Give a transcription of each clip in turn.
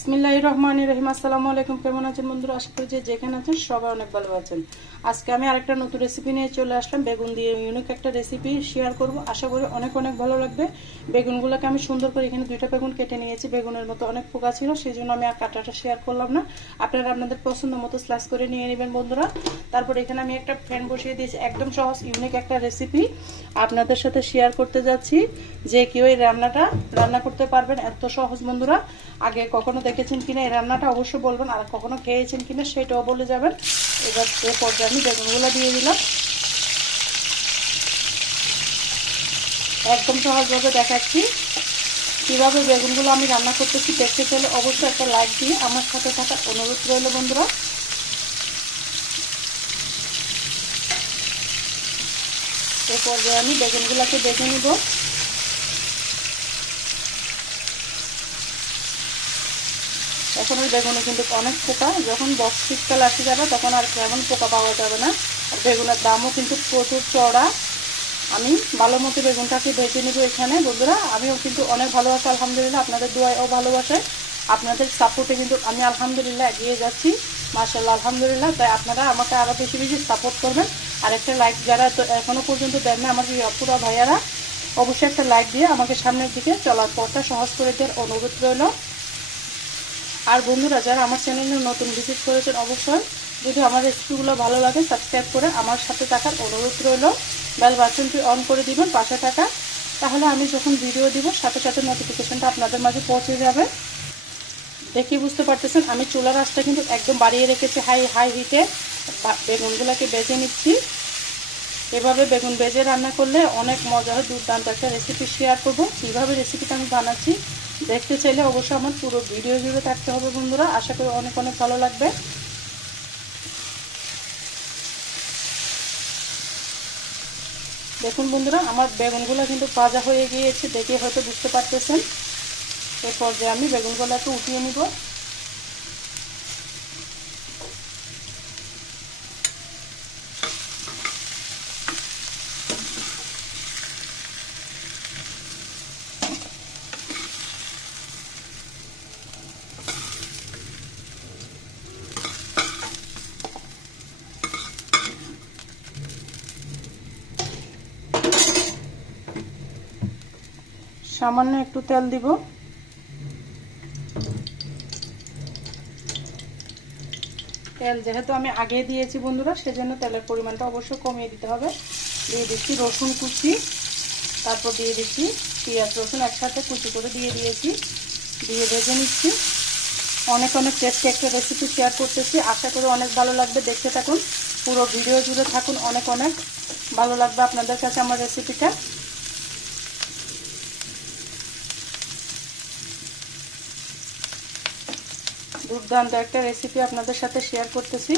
বিসমিল্লাহির রহমানির রহিম। আসসালামু আলাইকুম। কেমন আছেন বন্ধুরা? আশা করি যে যেখানে আছেন সবাই অনেক ভালো আছেন। আজকে আমি আরেকটা নতুন রেসিপি নিয়ে চলে আসলাম। বেগুন দিয়ে ইউনিক একটা রেসিপি শেয়ার করব। আশা করি অনেক অনেক ভালো লাগবে। বেগুনগুলোকে আমি সুন্দর করে এখানে দুইটা বেগুন কেটে নিয়েছি। বেগুনের মতো অনেক পোকা ছিল, সেই জন্য আমি আর কাটাটা শেয়ার করলাম না। আপনারা আপনাদের পছন্দ মতো স্লাইস করে নিয়ে নেবেন বন্ধুরা। তারপর এখানে আমি একটা প্যান বসিয়ে দিয়েছি। একদম সহজ ইউনিক একটা রেসিপি আপনাদের সাথে শেয়ার করতে যাচ্ছি। যে কেউ এই রান্নাটা রান্না করতে পারবেন, এত সহজ বন্ধুরা। আগে কখনো দেখেছেন কিনা এই রান্নাটা অবশ্যই বলবেন, আর কখনো খেয়েছেন কিনা সেটাও বলে যাবেন। এবার এ পর্যায়ে আমি বেগুনগুলো দিয়ে দিলাম। একদম সহজভাবে দেখাচ্ছি কিভাবে বেগুনগুলো আমি রান্না করতেছি। দেখতে চাইলে অবশ্যই একটা লাইক দিয়ে আমার সাথে থাকার অনুরোধ রইল বন্ধুরা। এ পর্যায়ে আমি বেগুনগুলোকে দেখে নিব। এখন ওই বেগুনে কিন্তু অনেক পোকা, যখন শীতকাল আসে যাবে তখন আর তেমন পোকা পাওয়া যাবে না। আর বেগুনের দামও কিন্তু প্রচুর চড়া। আমি ভালো মতো বেগুনটাকে ভেজে নেব এখানে বন্ধুরা। আমিও কিন্তু অনেক ভালো আছি আলহামদুলিল্লাহ। আপনাদের দোয়াও ভালোবাসায়, আপনাদের সাপোর্টে কিন্তু আমি আলহামদুলিল্লাহ এগিয়ে যাচ্ছি। মাশাআল্লাহ আলহামদুলিল্লাহ। তাই আপনারা আমাকে আরও বেশি বেশি সাপোর্ট করবেন। আর একটা লাইক যারা এখনও পর্যন্ত দেন না আমার পুরো ভাইয়ারা, অবশ্যই একটা লাইক দিয়ে আমাকে সামনের দিকে চলার পথটা সহজ করে দেওয়ার অনুরোধ রইল। আর বন্ধুরা যারা আমার চ্যানেলে নতুন ভিজিট করেছেন, অবশ্যই যদি আমার রেসিপিগুলো ভালো লাগে সাবস্ক্রাইব করে আমার সাথে থাকার অনুরোধ রইল। বেল বাটনটি অন করে দিবেন পাশে থাকা, তাহলে আমি যখন ভিডিও দিব সাথে সাথে নোটিফিকেশনটা আপনাদের মাঝে পৌঁছে যাবে। দেখে বুঝতে পারতেছেন আমি চুলার আঁচটা কিন্তু একদম বাড়িয়ে রেখেছি, হাই হিটে বেগুনগুলোকে বেজে নিচ্ছি। এভাবে বেগুন ভেজে রান্না করলে অনেক মজা হয়। দুর্দান্ত একটা রেসিপি শেয়ার করব। কীভাবে রেসিপিটা আমি বানাচ্ছি দেখতে চাইলে অবশ্যই আমার পুরো ভিডিও জুড়ে থাকতে হবে বন্ধুরা। আশা করি অনেক অনেক ভালো লাগবে। দেখুন বন্ধুরা আমার বেগুনগুলো কিন্তু ভাজা হয়ে গিয়েছে, দেখে হয়তো বুঝতে পারতেছেন। এর পর্যায়ে আমি বেগুনগুলোকে উঠিয়ে নিব। সামান্য একটু তেল দিব। তেল যেহেতু আমি আগে দিয়েছি বন্ধুরা, সেজন্য তেলের পরিমাণটা অবশ্যই কমিয়ে দিতে হবে। দিয়ে দিচ্ছি রসুন কুচি, তারপর দিয়ে দিচ্ছি পেঁয়াজ রসুন একসাথে কুচি করে দিয়ে দিয়েছি, দিয়ে ভেজে নিচ্ছি। অনেক অনেক টেস্টি একটা রেসিপি শেয়ার করতেছি, আশা করি অনেক ভালো লাগবে। দেখতে থাকুন, পুরো ভিডিও জুড়ে থাকুন, অনেক অনেক ভালো লাগবে আপনাদের কাছে আমার রেসিপিটা। দুর্দান্ত একটা রেসিপি আপনাদের সাথে শেয়ার করতেছি।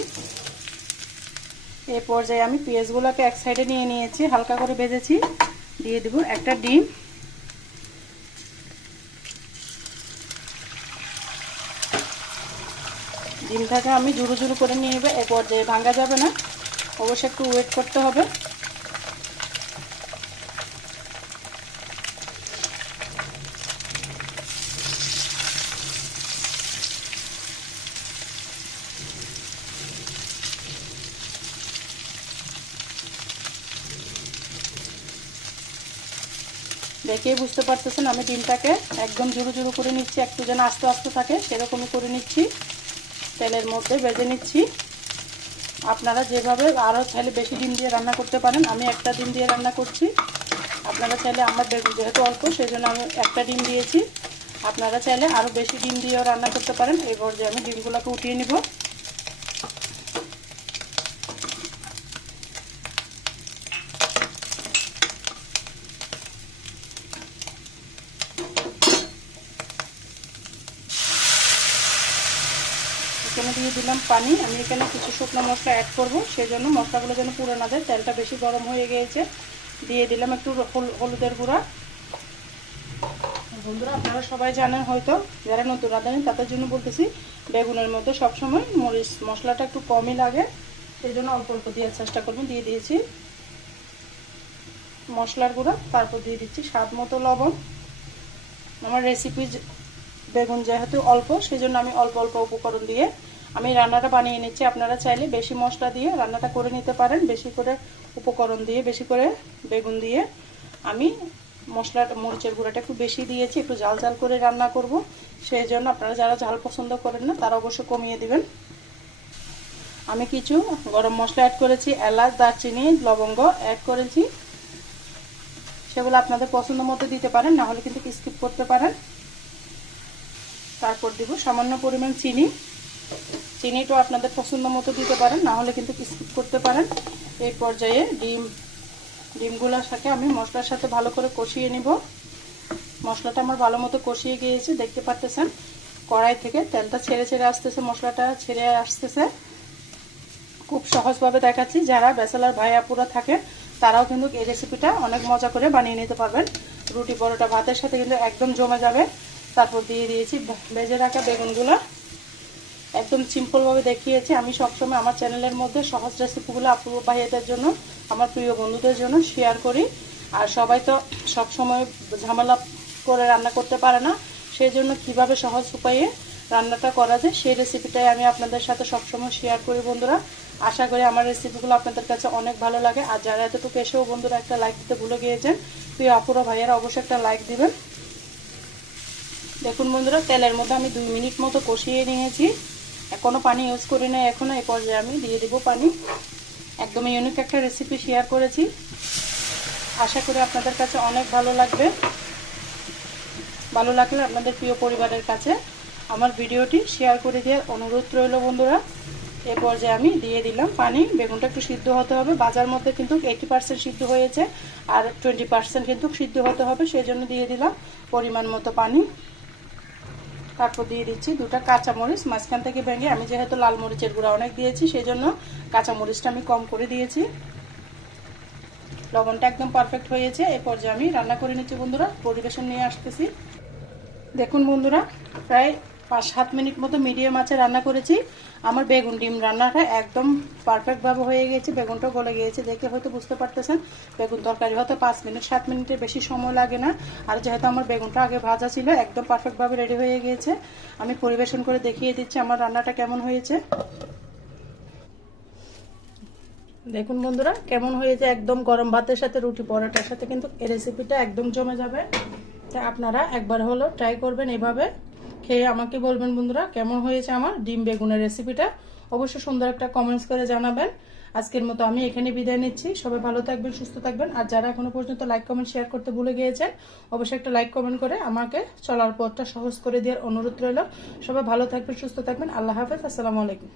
এই পর্যায়ে আমি পেঁয়াজগুলোকে এক সাইডে নিয়ে নিয়েছি, হালকা করে ভেজেছি। দিয়ে দেব একটা ডিম। ডিমটাকে আমি ঝুরু ঝুরু করে নিয়ে নেব। এই পর্যায়ে ভাঙা যাবে না, অবশ্যই একটু ওয়েট করতে হবে। দেখেই বুঝতে পারতেছেন আমি ডিমটাকে একদম ঝুরু ঝুরু করে নিচ্ছি, একটু যেন আস্তে আস্তে থাকে সেরকমই করে নিচ্ছি। তেলের মধ্যে ভেজে নিচ্ছি। আপনারা যেভাবে আরও চাইলে বেশি ডিম দিয়ে রান্না করতে পারেন, আমি একটা ডিম দিয়ে রান্না করছি। আপনারা চাইলে, আমার বেগুন যেহেতু অল্প সেই জন্য আমি একটা ডিম দিয়েছি, আপনারা চাইলে আরও বেশি ডিম দিয়েও রান্না করতে পারেন। এই পর্যায়ে আমি ডিমগুলোকে উঠিয়ে নিব। এখানে দিয়ে দিলাম পানি। আমি এখানে কিছু শুকনো মশলা অ্যাড করব, সেই জন্য মশলাগুলো যেন পুড়ে না যায়। তেলটা বেশি গরম হয়ে গিয়েছে, দিয়ে দিলাম একটু হলুদের গুঁড়া। বন্ধুরা আপনারা সবাই জানেন হয়তো, যারা নতুন রাঁধেন তাদের জন্য বলতেছি, বেগুনের মধ্যে সবসময় মরিচ মশলাটা একটু কমই লাগে, সেই জন্য অল্প অল্প দেওয়ার চেষ্টা করবেন। দিয়ে দিয়েছি মশলার গুঁড়া, তারপর দিয়ে দিচ্ছি স্বাদ মতো লবণ। আমার রেসিপি বেগুন যেহেতু অল্প, সেই জন্য আমি অল্প অল্প উপকরণ দিয়ে আমি রান্নাটা বানিয়ে নিচ্ছি। আপনারা চাইলে বেশি মশলা দিয়ে রান্নাটা করে নিতে পারেন, বেশি করে উপকরণ দিয়ে, বেশি করে বেগুন দিয়ে। আমি মশলাটা, মরিচের গুঁড়াটা একটু বেশি দিয়েছি, একটু ঝাল ঝাল করে রান্না করব। সেই জন্য আপনারা যারা ঝাল পছন্দ করেন না তারা অবশ্যই কমিয়ে দিবেন। আমি কিছু গরম মশলা অ্যাড করেছি, এলাচ, দারচিনি, লবঙ্গ অ্যাড করেছি। সেগুলো আপনাদের পছন্দ মতো দিতে পারেন, না হলে কিন্তু স্কিপ করতে পারেন। তারপর দিব সামান্য পরিমাণ চিনি। চিনিটাও আপনাদের পছন্দ মতো দিতে পারেন, না হলে কিন্তু স্কিপ করতে পারেন। এই পর্যায়ে ডিমগুলোর সাথে আমি মশলার সাথে ভালো করে কষিয়ে নিব। মশলাটা আমার ভালো মতো কষিয়ে গিয়েছে, দেখতে পাচ্ছেন কড়াই থেকে তেলটা ছেড়ে ছেড়ে আসতেছে, মশলাটা ছেড়ে আসতেছে। খুব সহজভাবে দেখাচ্ছি, যারা ব্যাচেলার ভাই আপুরা থাকে তারাও কিন্তু এই রেসিপিটা অনেক মজা করে বানিয়ে নিতে পারবেন। রুটি, পরোটা, ভাতের সাথে কিন্তু একদম জমে যাবে। তারপর দিয়ে দিয়েছি ভেজে রাখা বেগুনগুলো। একদম সিম্পলভাবে দেখিয়েছি। আমি সবসময় আমার চ্যানেলের মধ্যে সহজ রেসিপিগুলো আপু ভাইয়াদের জন্য, আমার প্রিয় বন্ধুদের জন্য শেয়ার করি। আর সবাই তো সবসময় ঝামেলা করে রান্না করতে পারে না, সেই জন্য কীভাবে সহজ উপায়ে রান্নাটা করা যায় সেই রেসিপিটাই আমি আপনাদের সাথে সবসময় শেয়ার করি বন্ধুরা। আশা করি আমার রেসিপিগুলো আপনাদের কাছে অনেক ভালো লাগে। আর যারা এতটুকু এসেও বন্ধুরা একটা লাইক দিতে ভুলে গিয়েছেন, প্রিয় আপুরা ভাইয়ারা অবশ্যই একটা লাইক দিবেন। দেখুন বন্ধুরা, তেলের মধ্যে আমি 2 মিনিট মতো কষিয়ে নিয়েছি, কোনো পানি ইউজ করি না এখনো। এই পর্যায়ে আমি দিয়ে দেবো পানি। একদম ইউনিক একটা রেসিপি শেয়ার করেছি, আশা করি আপনাদের কাছে অনেক ভালো লাগবে। ভালো লাগলে আপনাদের প্রিয় পরিবারের কাছে আমার ভিডিওটি শেয়ার করে দেওয়ার অনুরোধ রইল বন্ধুরা। এ পর্যায়ে আমি দিয়ে দিলাম পানি। বেগুনটা একটু সিদ্ধ হতে হবে, বাজার মধ্যে কিন্তু 80% সিদ্ধ হয়েছে, আর 20% কিন্তু সিদ্ধ হতে হবে, সেই জন্য দিয়ে দিলাম পরিমাণ মতো পানি। তারপর দিয়ে দিচ্ছি 2টা কাঁচামরিচ মাঝখান থেকে ভেঙে। আমি যেহেতু লাল মরিচের গুঁড়া অনেক দিয়েছি, সেই জন্য কাঁচামরিচটা আমি কম করে দিয়েছি। লবণটা একদম পারফেক্ট হয়েছে। এই পর্যায়ে আমি রান্না করে নিচ্ছি বন্ধুরা, পরিবেশন নিয়ে আসতেছি। দেখুন বন্ধুরা, প্রায় 5-7 মিনিট মতো মিডিয়াম আঁচে রান্না করেছি। আমার বেগুন ডিম রান্নাটা একদম পারফেক্টভাবে হয়ে গিয়েছে, বেগুনটা গলে গিয়েছে, দেখে হয়তো বুঝতে পারতেছেন। বেগুন তরকারি হয়তো 5-7 মিনিটের বেশি সময় লাগে না। আর যেহেতু আমার বেগুনটা আগে ভাজা ছিল, একদম পারফেক্টভাবে রেডি হয়ে গিয়েছে। আমি পরিবেশন করে দেখিয়ে দিচ্ছি আমার রান্নাটা কেমন হয়েছে। দেখুন বন্ধুরা কেমন হয়েছে, একদম গরম ভাতের সাথে, রুটি, পরোটার সাথে কিন্তু এই রেসিপিটা একদম জমে যাবে। তাই আপনারা একবার হলো ট্রাই করবেন, এভাবে খেয়ে আমাকে বলবেন বন্ধুরা কেমন হয়েছে আমার ডিম বেগুনের রেসিপিটা। অবশ্যই সুন্দর একটা কমেন্টস করে জানাবেন। আজকের মতো আমি এখানে বিদায় নিচ্ছি। সবাই ভালো থাকবেন, সুস্থ থাকবেন। আর যারা এখনো পর্যন্ত লাইক কমেন্ট শেয়ার করতে ভুলে গিয়েছেন, অবশ্যই একটা লাইক কমেন্ট করে আমাকে চলার পথটা সহজ করে দেওয়ার অনুরোধ রইল। সবাই ভালো থাকবেন, সুস্থ থাকবেন। আল্লাহ হাফেজ, আসসালামু আলাইকুম।